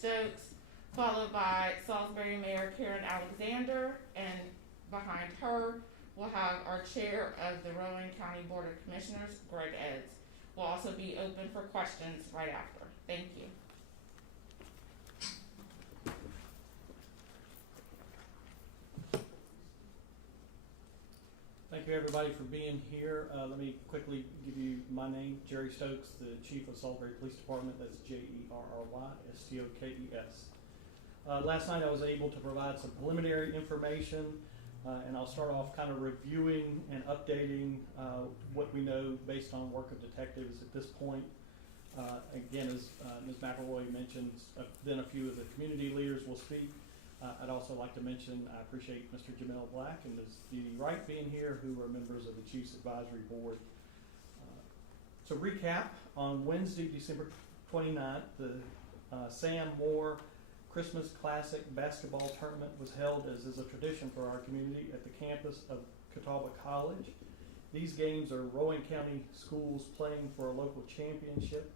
Stokes, followed by Salisbury Mayor Karen Alexander, and behind her we'll have our chair of the Rowan County Board of Commissioners, Greg Eds. We'll also be open for questions right after. Thank you. Thank you everybody for being here. Let me quickly give you my name, Jerry Stokes, the Chief of Salisbury Police Department. That's Jerrystokes. Last night I was able to provide some preliminary information, and I'll start off kind of reviewing and updating what we know based on work of detectives at this point. Again, as Ms. McElroy mentioned, then a few of the community leaders will speak. I'd also like to mention I appreciate Mr. Jamel Black and Ms. Dee Dee Wright being here, who are members of the Chiefs Advisory Board. To recap, on Wednesday, December 29th, the Sam Moore Christmas Classic basketball tournament was held, as is a tradition for our community, at the campus of Catawba College. These games are Rowan County schools playing for a local championship.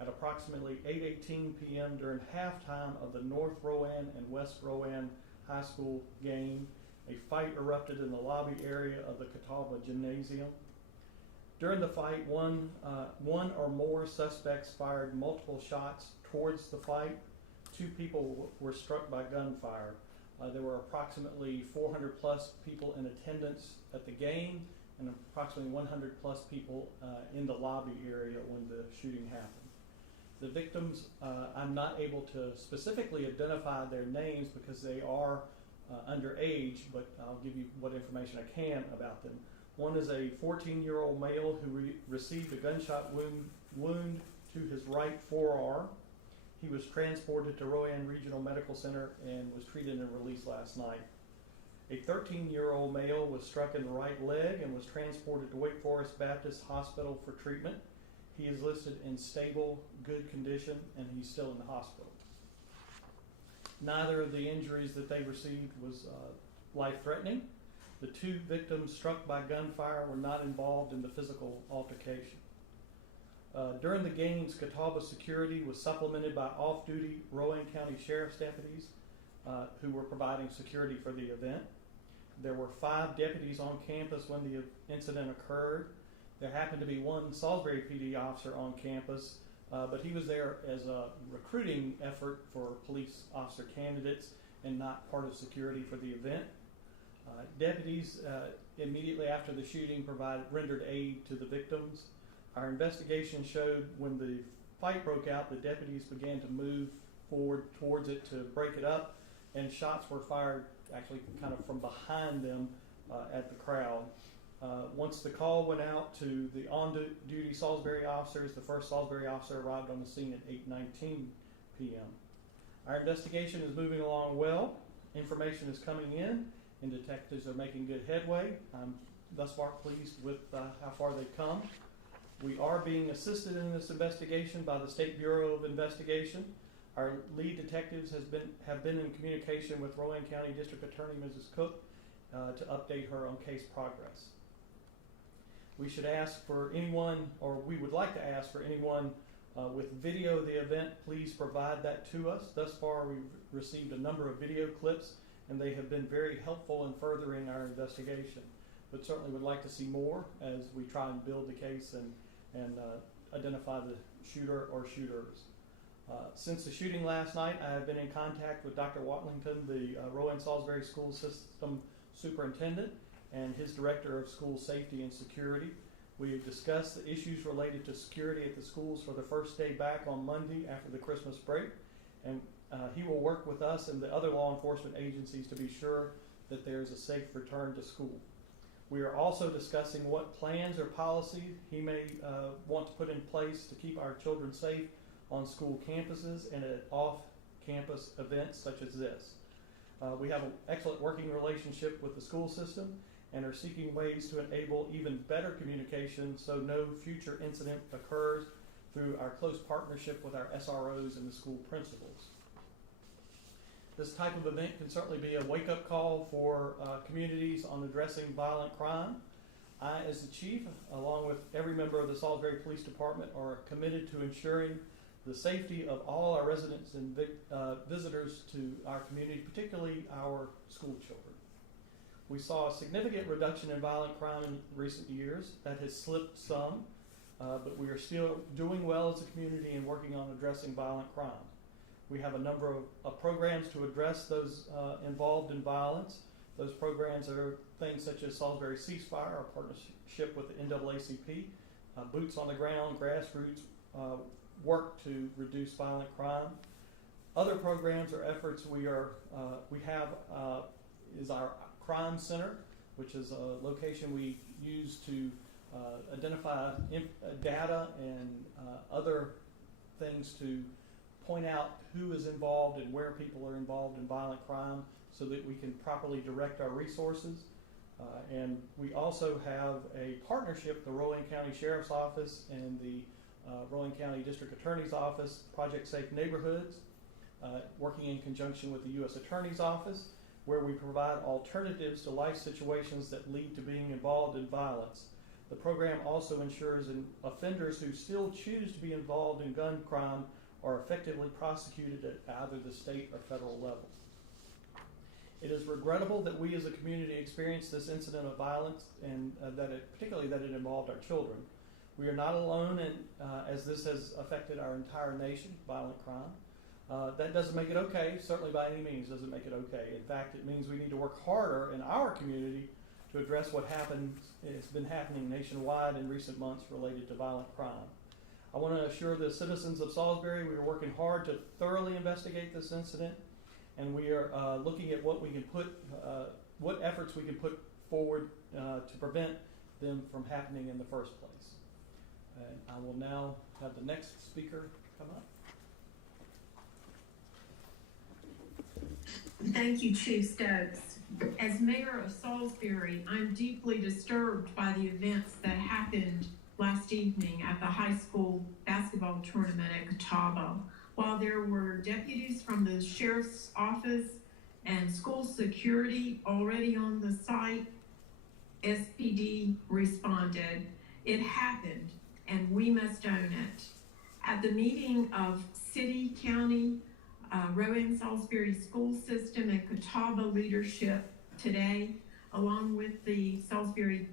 At approximately 8:18 p.m. during halftime of the North Rowan and West Rowan High School game, a fight erupted in the lobby area of the Catawba Gymnasium. During the fight, one or more suspects fired multiple shots towards the fight. 2 people were struck by gunfire. There were approximately 400 plus people in attendance at the game and approximately 100 plus people in the lobby area when the shooting happened. The victims, I'm not able to specifically identify their names because they are underage, but I'll give you what information I can about them. One is a 14-year-old male who received a gunshot wound to his right forearm. He was transported to Rowan Regional Medical Center and was treated and released last night. A 13-year-old male was struck in the right leg and was transported to Wake Forest Baptist Hospital for treatment. He is listed in stable, good condition, and he's still in the hospital. Neither of the injuries that they received was life-threatening. The 2 victims struck by gunfire were not involved in the physical altercation. During the games, Catawba security was supplemented by off-duty Rowan County Sheriff's deputies who were providing security for the event. There were 5 deputies on campus when the incident occurred. There happened to be 1 Salisbury PD officer on campus, but he was there as a recruiting effort for police officer candidates and not part of security for the event. Deputies immediately after the shooting rendered aid to the victims. Our investigation showed when the fight broke out, the deputies began to move forward towards it to break it up, and shots were fired actually kind of from behind them at the crowd. Once the call went out to the on-duty Salisbury officers, the first Salisbury officer arrived on the scene at 8:19 p.m. Our investigation is moving along well. Information is coming in, and detectives are making good headway. I'm thus far pleased with how far they've come. We are being assisted in this investigation by the State Bureau of Investigation. Our lead detectives have been in communication with Rowan County District Attorney Mrs. Cook to update her on case progress. We should ask for anyone, or we would like to ask for anyone with video of the event, please provide that to us. Thus far, we've received a number of video clips, and they have been very helpful in furthering our investigation. But certainly would like to see more as we try and build the case and identify the shooter or shooters. Since the shooting last night, I have been in contact with Dr. Watlington, the Rowan Salisbury School System Superintendent, and his Director of School Safety and Security. We have discussed the issues related to security at the schools for the first day back on Monday after the Christmas break, and he will work with us and the other law enforcement agencies to be sure that there is a safe return to school. We are also discussing what plans or policy he may want to put in place to keep our children safe on school campuses and at off-campus events such as this. We have an excellent working relationship with the school system and are seeking ways to enable even better communication so no future incident occurs through our close partnership with our SROs and the school principals. This type of event can certainly be a wake-up call for communities on addressing violent crime. I, as the chief, along with every member of the Salisbury Police Department, are committed to ensuring the safety of all our residents and visitors to our community, particularly our school children. We saw a significant reduction in violent crime in recent years. That has slipped some, but we are still doing well as a community and working on addressing violent crime. We have a number of programs to address those involved in violence. Those programs are things such as Salisbury Ceasefire, our partnership with the NAACP, boots on the ground, grassroots work to reduce violent crime. Other programs or efforts we have is our crime center, which is a location we use to identify data and other things to point out who is involved and where people are involved in violent crime so that we can properly direct our resources. And we also have a partnership with the Rowan County Sheriff's Office and the Rowan County District Attorney's Office, Project Safe Neighborhoods, working in conjunction with the U.S. Attorney's Office, where we provide alternatives to life situations that lead to being involved in violence. The program also ensures offenders who still choose to be involved in gun crime are effectively prosecuted at either the state or federal level. It is regrettable that we as a community experienced this incident of violence and particularly that it involved our children. We are not alone as this has affected our entire nation, violent crime. That doesn't make it okay, certainly by any means doesn't make it okay. In fact, it means we need to work harder in our community to address what has been happening nationwide in recent months related to violent crime. I want to assure the citizens of Salisbury we are working hard to thoroughly investigate this incident, and we are looking at what efforts we can put forward to prevent them from happening in the first place. And I will now have the next speaker come up. Thank you, Chief Stokes. As mayor of Salisbury, I'm deeply disturbed by the events that happened last evening at the high school basketball tournament at Catawba. While there were deputies from the sheriff's office and school security already on the site, SPD responded. It happened, and we must own it. At the meeting of city, county, Rowan Salisbury school system and Catawba leadership today, along with the Salisbury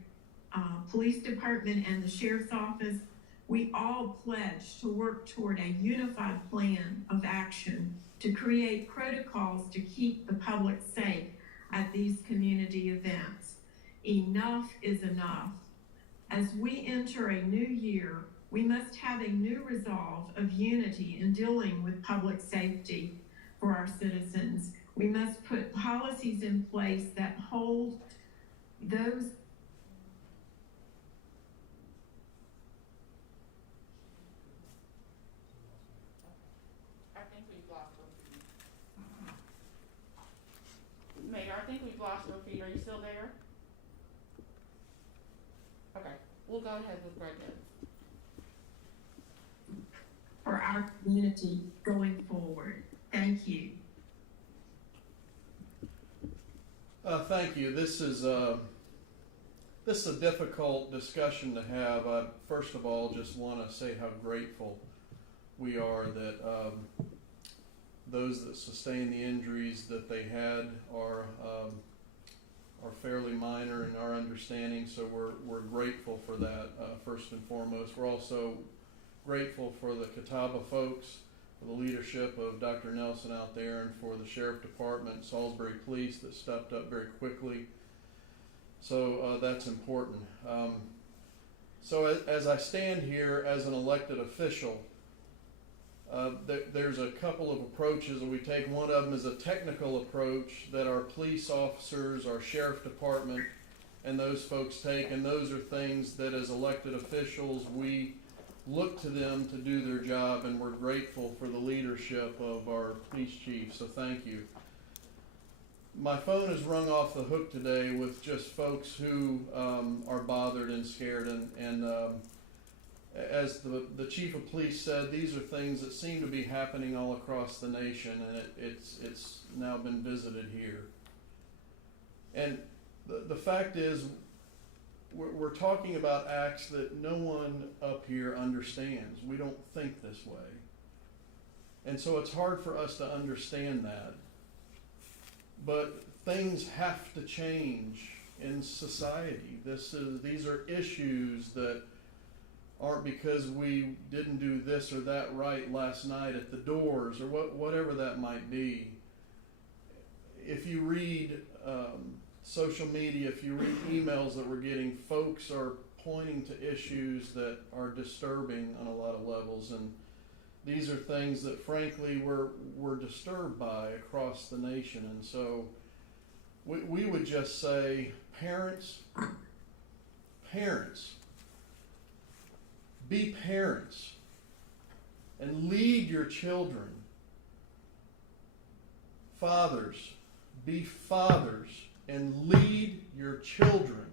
Police Department and the Sheriff's Office, we all pledge to work toward a unified plan of action to create protocols to keep the public safe at these community events. Enough is enough. As we enter a new year, we must have a new resolve of unity in dealing with public safety for our citizens. We must put policies in place that hold those. I think we've lost her. Mayor, I think we've lost her feed. Are you still there? Okay, we'll go ahead with Greg. For our community going forward. Thank you. Thank you. This is a difficult discussion to have. I first of all just want to say how grateful we are that those that sustained the injuries that they had are fairly minor in our understanding. So we're grateful for that first and foremost. We're also grateful for the Catawba folks, for the leadership of Dr. Nelson out there, and for the Sheriff Department, Salisbury Police that stepped up very quickly. So that's important. So as I stand here as an elected official, there's a couple of approaches that we take. One of them is a technical approach that our police officers, our Sheriff Department, and those folks take, and those are things that as elected officials we look to them to do their job, and we're grateful for the leadership of our police chief, so thank you. My phone is rung off the hook today with just folks who are bothered and scared, and as the chief of police said, these are things that seem to be happening all across the nation, and it's now been visited here. And the fact is, we're talking about acts that no one up here understands. We don't think this way. And so it's hard for us to understand that. But things have to change in society. These are issues that aren't because we didn't do this or that right last night at the doors or whatever that might be. If you read social media, if you read emails that we're getting, folks are pointing to issues that are disturbing on a lot of levels, and these are things that frankly we're disturbed by across the nation. And so we would just say, parents, be parents and lead your children. Fathers, be fathers and lead your children.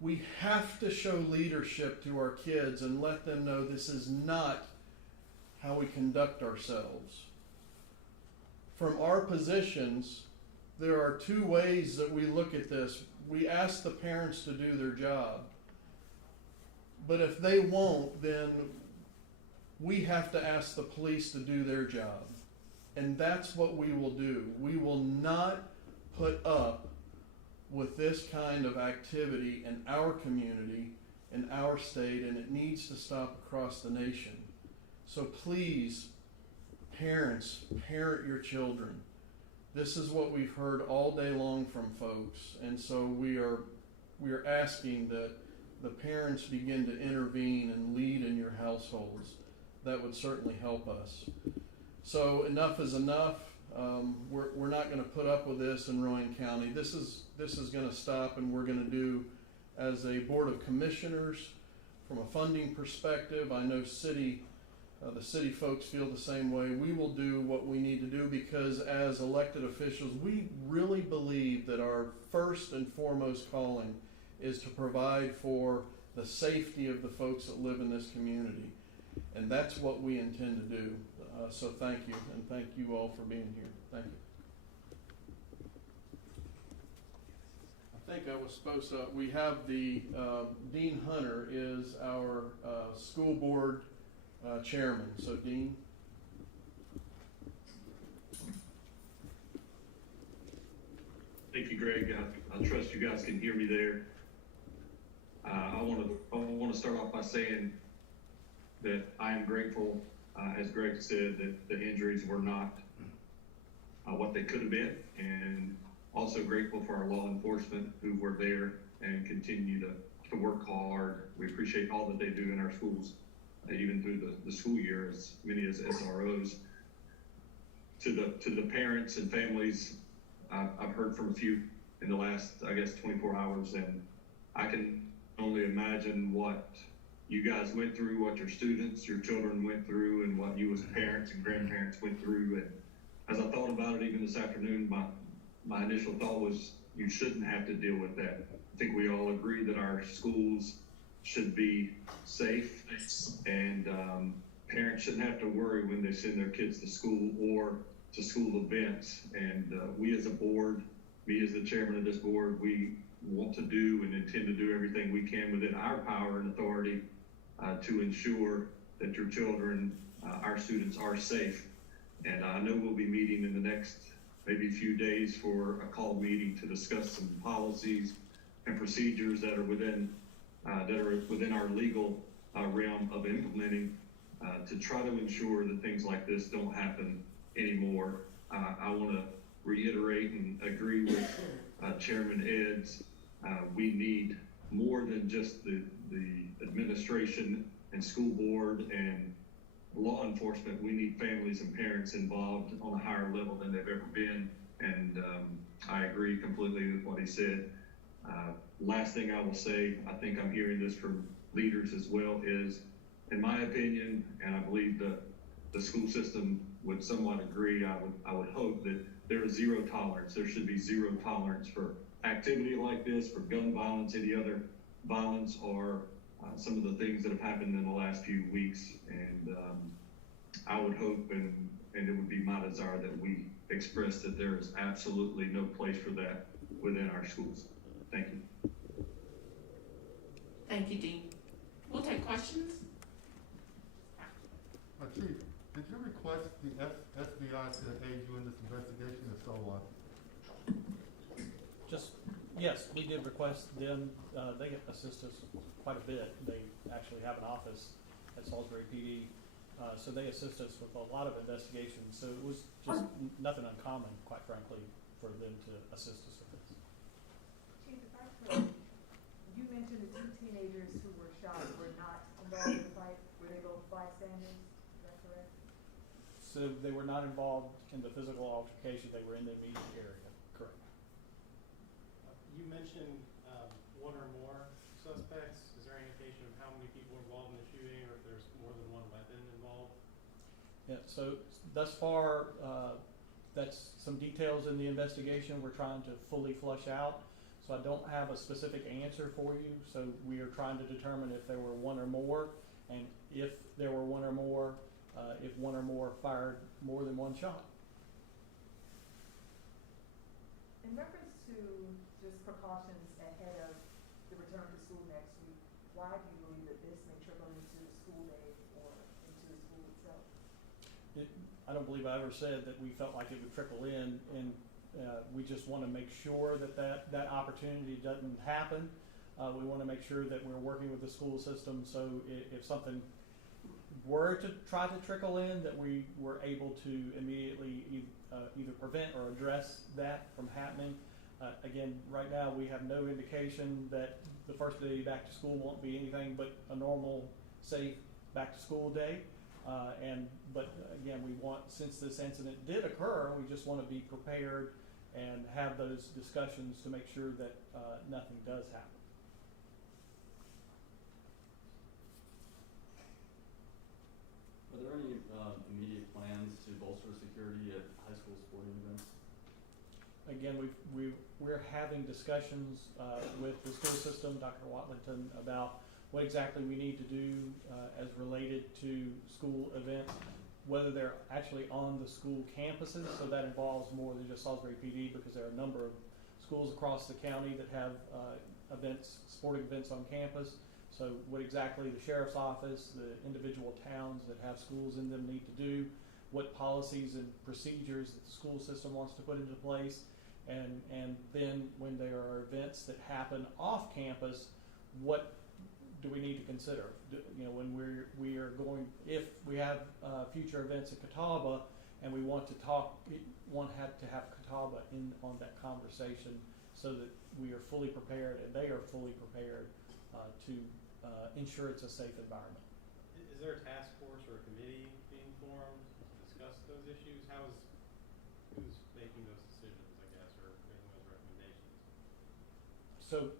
We have to show leadership to our kids and let them know this is not how we conduct ourselves. From our positions, there are two ways that we look at this. We ask the parents to do their job. But if they won't, then we have to ask the police to do their job. And that's what we will do. We will not put up with this kind of activity in our community, in our state, and it needs to stop across the nation. So please, parents, parent your children. This is what we've heard all day long from folks, and so we are asking that the parents begin to intervene and lead in your households. That would certainly help us. So enough is enough. We're not going to put up with this in Rowan County. This is going to stop, and we're going to do, as a board of commissioners, from a funding perspective. I know the city folks feel the same way. We will do what we need to do because, as elected officials, we really believe that our first and foremost calling is to provide for the safety of the folks that live in this community, and that's what we intend to do. So thank you, and thank you all for being here. Thank you. I think I was supposed to, we have the, Dean Hunter is our school board chairman. So Dean. Thank you, Greg. I trust you guys can hear me there. I want to start off by saying that I am grateful, as Greg said, that the injuries were not what they could have been, and also grateful for our law enforcement who were there and continue to work hard. We appreciate all that they do in our schools, even through the school year, as many as SROs. To the parents and families, I've heard from a few in the last, 24 hours, and I can only imagine what you guys went through, what your students, your children went through, and what you as parents and grandparents went through. And as I thought about it even this afternoon, my initial thought was you shouldn't have to deal with that. I think we all agree that our schools should be safe, and parents shouldn't have to worry when they send their kids to school or to school events. And we as a board, me as the chairman of this board, we want to do and intend to do everything we can within our power and authority to ensure that your children, our students, are safe. And I know we'll be meeting in the next maybe few days for a call meeting to discuss some policies and procedures that are within our legal realm of implementing to try to ensure that things like this don't happen anymore. I want to reiterate and agree with Chairman Ed's. We need more than just the administration and school board and law enforcement. We need families and parents involved on a higher level than they've ever been. And I agree completely with what he said. Last thing I will say, I think I'm hearing this from leaders as well, is, in my opinion, and I believe the school system would somewhat agree, I would hope that there is zero tolerance. There should be zero tolerance for activity like this, for gun violence, any other violence, or some of the things that have happened in the last few weeks. And I would hope, and it would be my desire, that we express that there is absolutely no place for that within our schools. Thank you. Thank you, Dean. We'll take questions. request the FBI to aid you in this investigation, and so on? Yes, we did request them, they assist us quite a bit. They actually have an office at Salisbury PD, so they assist us with a lot of investigations. So it was just nothing uncommon, quite frankly, for them to assist us with this. Chief, if I could, you mentioned the two teenagers who were shot were not involved in the fight. Were they both bystanders? Is that correct? So they were not involved in the physical altercation. They were in the immediate area. Correct. You mentioned one or more suspects. Is there any indication of how many people were involved in the shooting, or if there's more than one weapon involved? Yeah, so thus far, that's some details in the investigation we're trying to fully flush out. So I don't have a specific answer for you. So we are trying to determine if there were one or more, and if there were one or more, if one or more fired more than one shot. In reference to just precautions ahead of the return to school next week, why do you believe that this may trickle into the school day or into the school itself? I don't believe I ever said that we felt like it would trickle in, and we just want to make sure that opportunity doesn't happen. We want to make sure that we're working with the school system, so if something were to try to trickle in, that we were able to immediately either prevent or address that from happening. Again, right now we have no indication that the first day back to school won't be anything but a normal, safe back to school day. But again, we want, since this incident did occur, we just want to be prepared and have those discussions to make sure that nothing does happen. Are there any immediate plans to bolster security at high school sporting events? Again, we're having discussions with the school system, Dr. Watlington, about what exactly we need to do as related to school events, whether they're actually on the school campuses. So that involves more than just Salisbury PD, because there are a number of schools across the county that have sporting events on campus. So what exactly the sheriff's office, the individual towns that have schools in them need to do, what policies and procedures that the school system wants to put into place, and then when there are events that happen off campus, what do we need to consider? When we are going, if we have future events at Catawba and we want to talk, we want to have Catawba in on that conversation so that we are fully prepared and they are fully prepared to ensure it's a safe environment. Is there a task force or a committee being formed to discuss those issues? Who's making those decisions, I guess, or making those recommendations? So,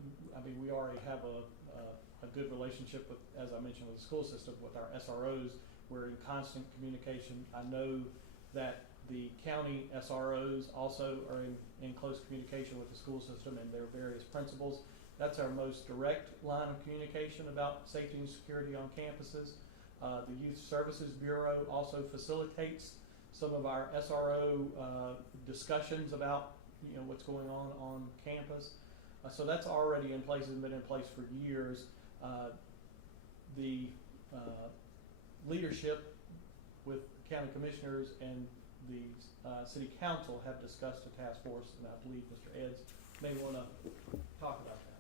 we already have a good relationship with, as I mentioned, with the school system, with our SROs. We're in constant communication. I know that the county SROs also are in close communication with the school system and their various principals. That's our most direct line of communication about safety and security on campuses. The Youth Services Bureau also facilitates some of our SRO discussions about what's going on campus. So that's already in place and been in place for years. The leadership with county commissioners and the city council have discussed a task force, and I believe Mr. Eds may want to talk about that.